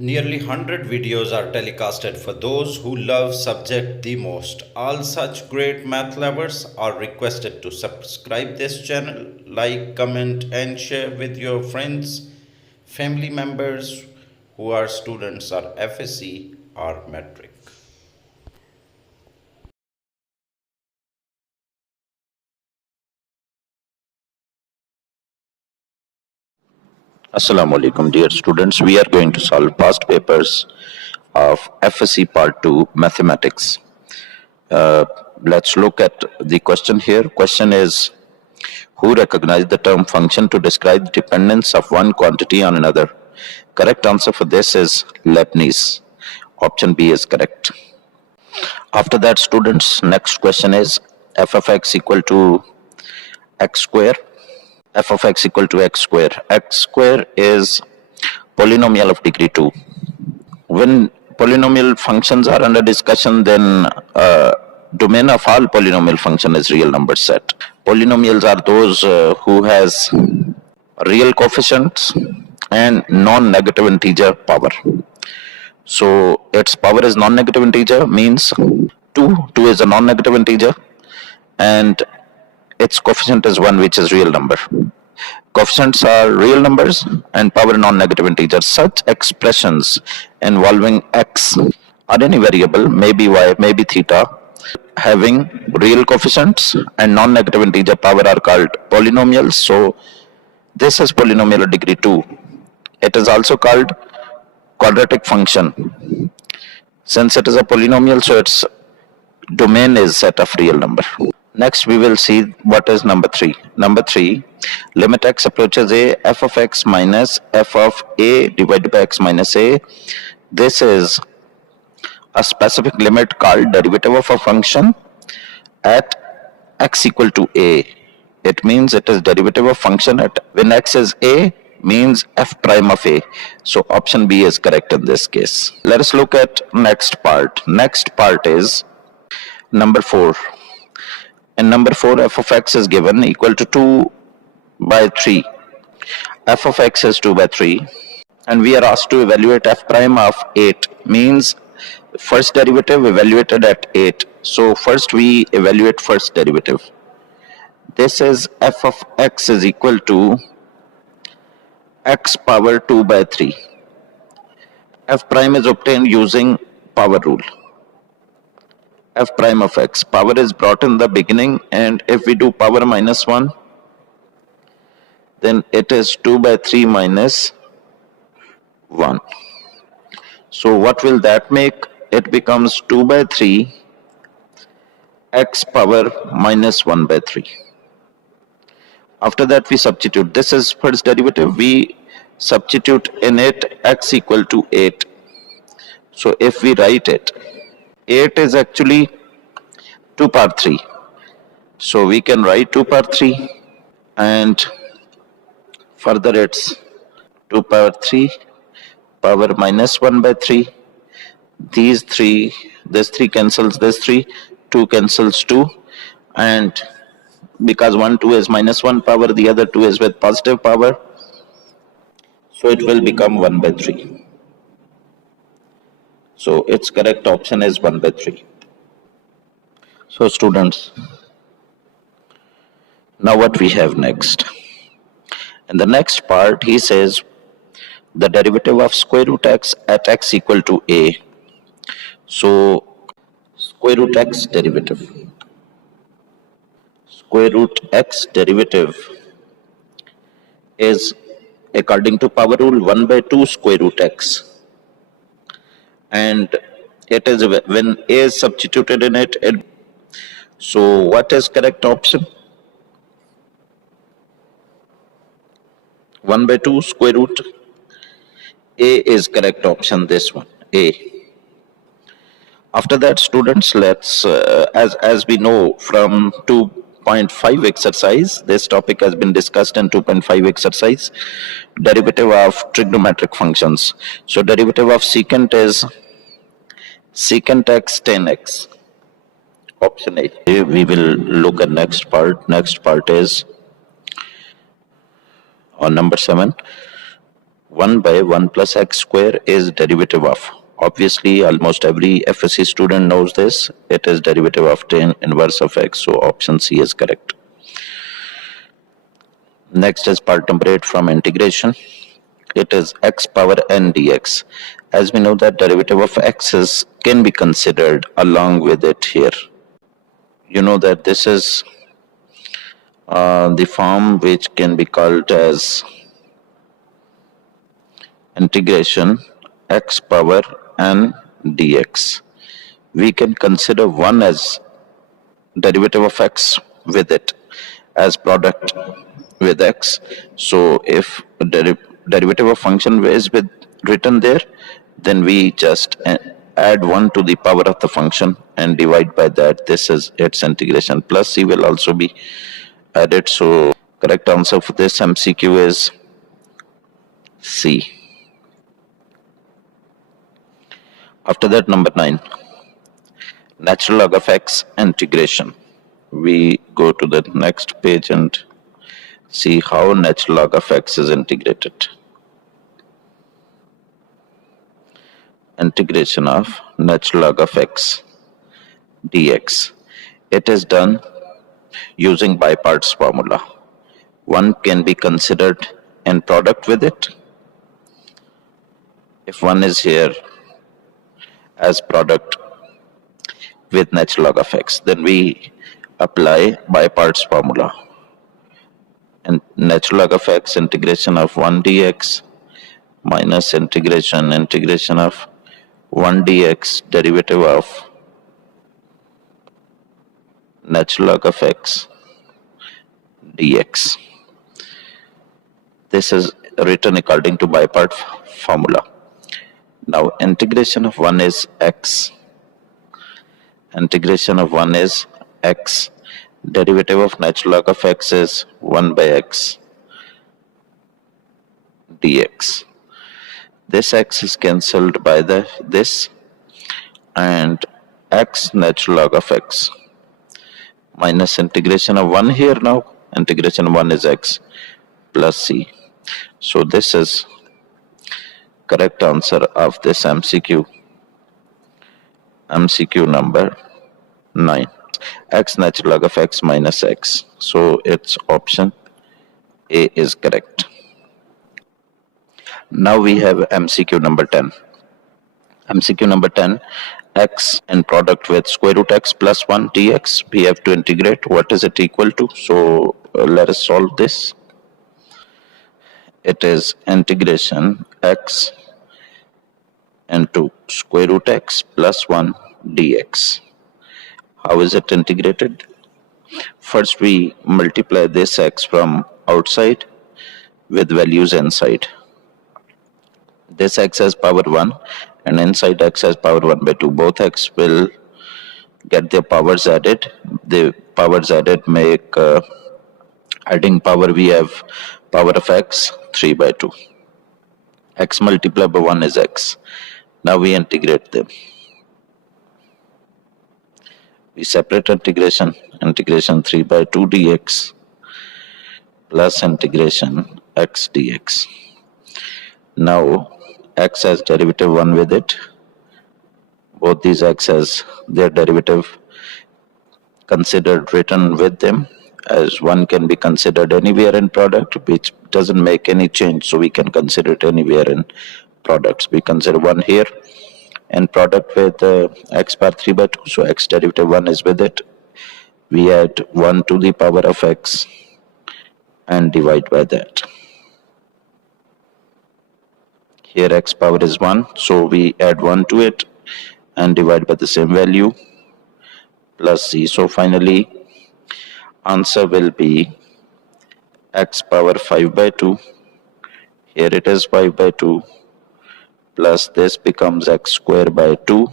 Nearly 100 videos are telecasted for those who love subject the most. All such great math lovers are requested to subscribe this channel, like, comment and share with your friends, family members who are students or FSC or metric. Assalamu alaikum, dear students. We are going to solve past papers of FSC Part 2 Mathematics. Let's look at the question here. Question is, who recognized the term function to describe the dependence of one quantity on another? Correct answer for this is Leibniz. Option B is correct. After that, students, next question is f of x equal to x square. F of x equal to x square. X square is polynomial of degree 2. When polynomial functions are under discussion, then domain of all polynomial function is real number set. Polynomials are those who has real coefficients and non-negative integer power. So its power is non-negative integer means 2 is a non-negative integer, and its coefficient is 1, which is real number. Coefficients are real numbers and power non-negative integers. Such expressions involving x or any variable, maybe y, maybe theta, having real coefficients and non-negative integer power are called polynomials. So this is polynomial of degree 2. It is also called quadratic function. Since it is a polynomial, so its domain is set of real number. Next, we will see what is number 3. Number 3, limit x approaches a, f of x minus f of a divided by x minus a. This is a specific limit called derivative of a function at x equal to a. It means it is derivative of function at when x is a means f prime of a. So option B is correct in this case. Let us look at next part. Next part is number 4. In number 4, f of x is given equal to 2 by 3. F of x is 2 by 3. And we are asked to evaluate f prime of 8. Means first derivative evaluated at 8. So first we evaluate first derivative. This is f of x is equal to x power 2 by 3. F prime is obtained using power rule. F prime of x. Power is brought in the beginning, and if we do power minus 1, then it is 2 by 3 minus 1. So what will that make? It becomes 2 by 3 x power minus 1 by 3. After that we substitute. This is first derivative. We substitute in it x equal to 8. So if we write it, 8 is actually 2 power 3. So we can write 2 power 3, and further it's 2 power 3 power minus 1 by 3. This 3 cancels this 3, 2 cancels 2, and because 1, 2 is minus 1 power, the other 2 is with positive power, so it will become 1 by 3. So its correct option is 1 by 3. So students, now what we have next? In the next part, he says the derivative of square root x at x equal to a. So square root x derivative. Square root x derivative is, according to power rule, 1 by 2 square root x. And it is when a is substituted in it. So what is correct option? 1 by 2 square root. A is correct option, this one, A. After that, students, let's, as we know from 2.5 exercise, this topic has been discussed in 2.5 exercise, derivative of trigonometric functions. So derivative of secant is secant x tan x. Option A. We will look at next part. Next part is on number 7. 1 by 1 plus x square is derivative of. Obviously, almost every FSC student knows this. It is derivative of tan inverse of x. So option C is correct. Next is part number 8 from integration. It is x power n dx. As we know that derivative of x can be considered along with it here. You know that this is the form which can be called as integration x power n dx. We can consider 1 as derivative of x with it as product with x. So if derivative of function is written there, then we just add 1 to the power of the function and divide by that. This is its integration. Plus c will also be added. So correct answer for this MCQ is C. After that, number 9, natural log of x integration. We go to the next page and see how natural log of x is integrated. Integration of natural log of x dx. It is done using by parts formula. 1 can be considered in product with it. If 1 is here as product with natural log of x, then we apply by parts formula. And natural log of x integration of 1 dx minus integration of 1 dx derivative of natural log of x dx. This is written according to by part formula. Now integration of 1 is x. Integration of 1 is x. Derivative of natural log of x is 1 by x dx. This x is cancelled by this, and x natural log of x minus integration of 1 here now. Integration of 1 is x plus c. So this is correct answer of this MCQ. MCQ number 9. X natural log of x minus x. So its option A is correct. Now we have MCQ number 10. MCQ number 10, x in product with square root x plus 1 dx. We have to integrate. What is it equal to? So let us solve this. It is integration x into square root x plus 1 dx. How is it integrated? First we multiply this x from outside with values inside. This x has power 1 and inside x has power 1 by 2. Both x will get their powers added. The powers added make adding power, we have power of x 3 by 2. X multiplied by 1 is x. Now we integrate them. We separate integration 3 by 2 dx plus integration x dx. Now x has derivative 1 with it. Both these x has their derivative considered written with them, as 1 can be considered anywhere in product, which doesn't make any change, so we can consider it anywhere in products. We consider 1 here and product with x power 3 by 2, so x derivative 1 is with it. We add 1 to the power of x and divide by that. Here x power is 1, so we add 1 to it and divide by the same value plus c. So finally answer will be x power 5 by 2. Here it is 5 by 2 plus this becomes x square by 2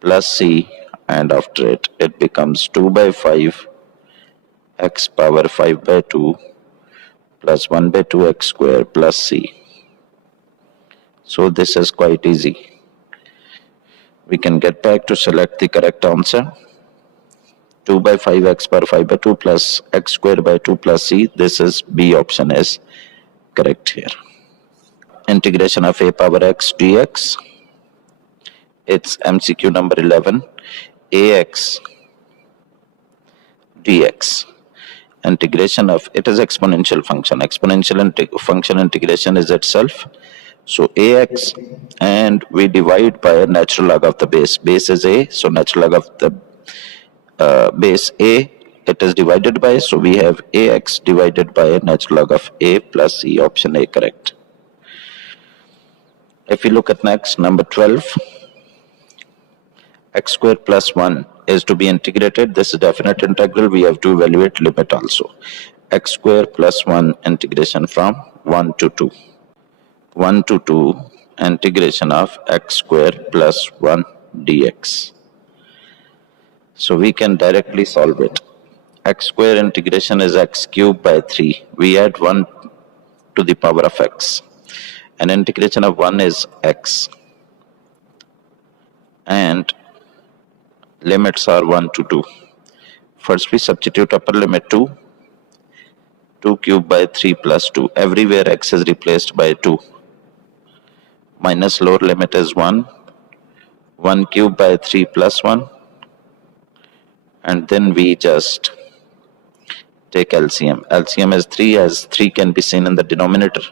plus c, and after it becomes 2 by 5 x power 5 by 2 plus 1 by 2 x square plus c. So this is quite easy. We can get back to select the correct answer. 2 by 5 x power 5 by 2 plus x square by 2 plus c. This is B option is correct here. integration of a power x dx. It's MCQ number 11, ax dx. Integration of, it is exponential function. Function integration is itself. So ax, and we divide by a natural log of the base. Base is a, so natural log of the base a, it is divided by, so we have ax divided by a natural log of a plus c. Option A correct. If we look at next, number 12, x square plus 1 is to be integrated. This is definite integral. We have to evaluate limit also. X square plus 1 integration from 1 to 2. 1 to 2 integration of x square plus 1 dx. So we can directly solve it. X square integration is x cubed by 3. We add 1 to the power of x. And integration of 1 is x. And limits are 1 to 2. First we substitute upper limit 2. 2 cubed by 3 plus 2. Everywhere x is replaced by 2. Minus lower limit is 1. 1 cubed by 3 plus 1. And then we just take LCM. LCM is 3, as 3 can be seen in the denominator.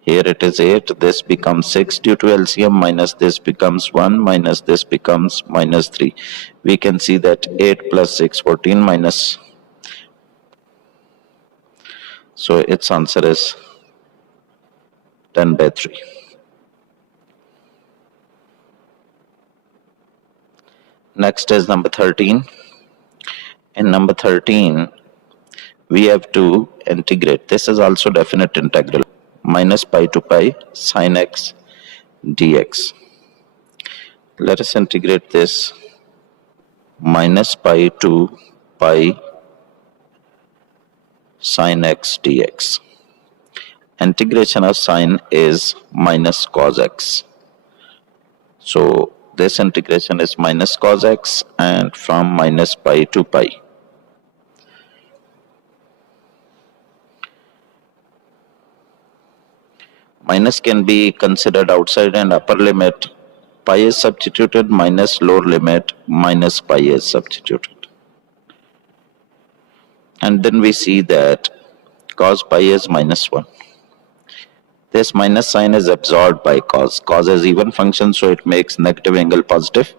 Here it is 8, this becomes 6 due to LCM, minus this becomes 1, minus this becomes minus 3. We can see that 8 plus 6, 14 minus. So its answer is 10 by 3. Next is number 13. In number 13, we have to integrate. This is also definite integral. Minus pi to pi sin x dx. Let us integrate this. Minus pi to pi sin x dx. Integration of sin is minus cos x. So this integration is minus cos x, and from minus pi to pi. Minus can be considered outside, and upper limit pi is substituted, minus lower limit minus pi is substituted. And then we see that cos pi is minus 1. This minus sign is absorbed by cos. Cos is even function, so it makes negative angle positive.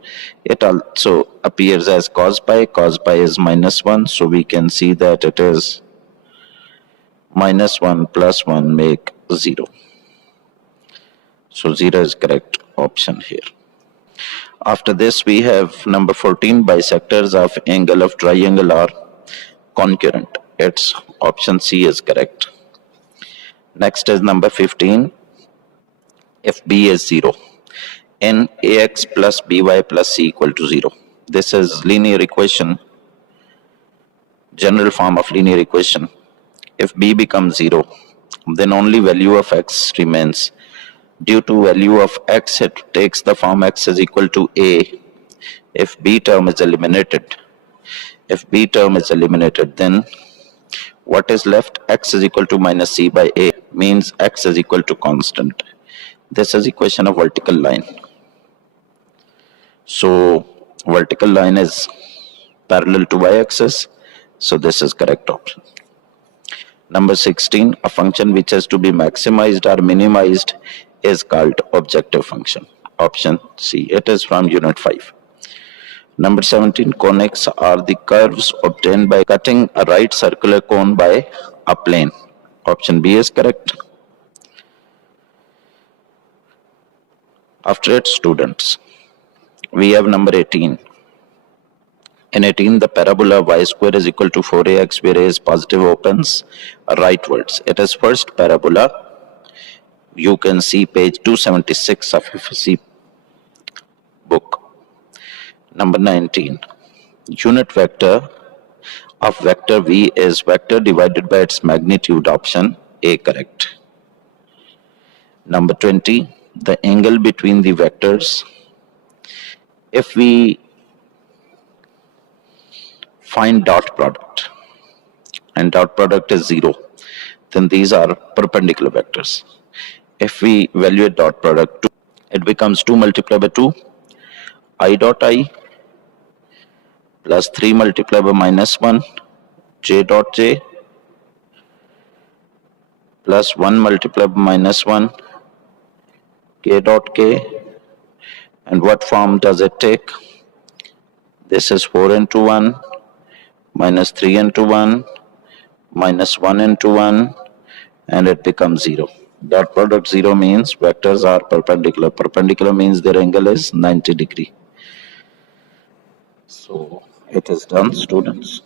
It also appears as cos pi. Cos pi is minus 1, so we can see that it is minus 1 plus 1 make 0. So 0 is correct option here. After this, we have number 14, bisectors of angle of triangle are concurrent. Its option C is correct. Next is number 15. If B is 0, in ax plus by plus c equal to 0. This is linear equation, general form of linear equation. If b becomes 0, then only value of x remains. Due to value of x, it takes the form x is equal to a. If b term is eliminated, then what is left? X is equal to minus c by a, means x is equal to constant. This is equation of vertical line. So vertical line is parallel to y-axis, so this is correct option. Number 16, a function which has to be maximized or minimized is called objective function. Option C. It is from unit 5. Number 17, conics are the curves obtained by cutting a right circular cone by a plane. Option B is correct. After it, students, we have number 18. In 18, the parabola y square is equal to 4ax, where a is positive, opens rightwards. It is first parabola. You can see page 276 of FSC book. Number 19, unit vector of vector v is vector divided by its magnitude. Option A correct. Number 20, the angle between the vectors. If we find dot product and dot product is 0, then these are perpendicular vectors. If we evaluate dot product, it becomes 2 multiplied by 2, I dot I plus 3 multiplied by minus 1, j dot j plus 1 multiplied by minus 1, k dot k. And what form does it take? This is 4 into 1, minus 3 into 1, minus 1 into 1, and it becomes 0. Dot product 0 means vectors are perpendicular. Perpendicular means their angle is 90 degree. So it is done, students.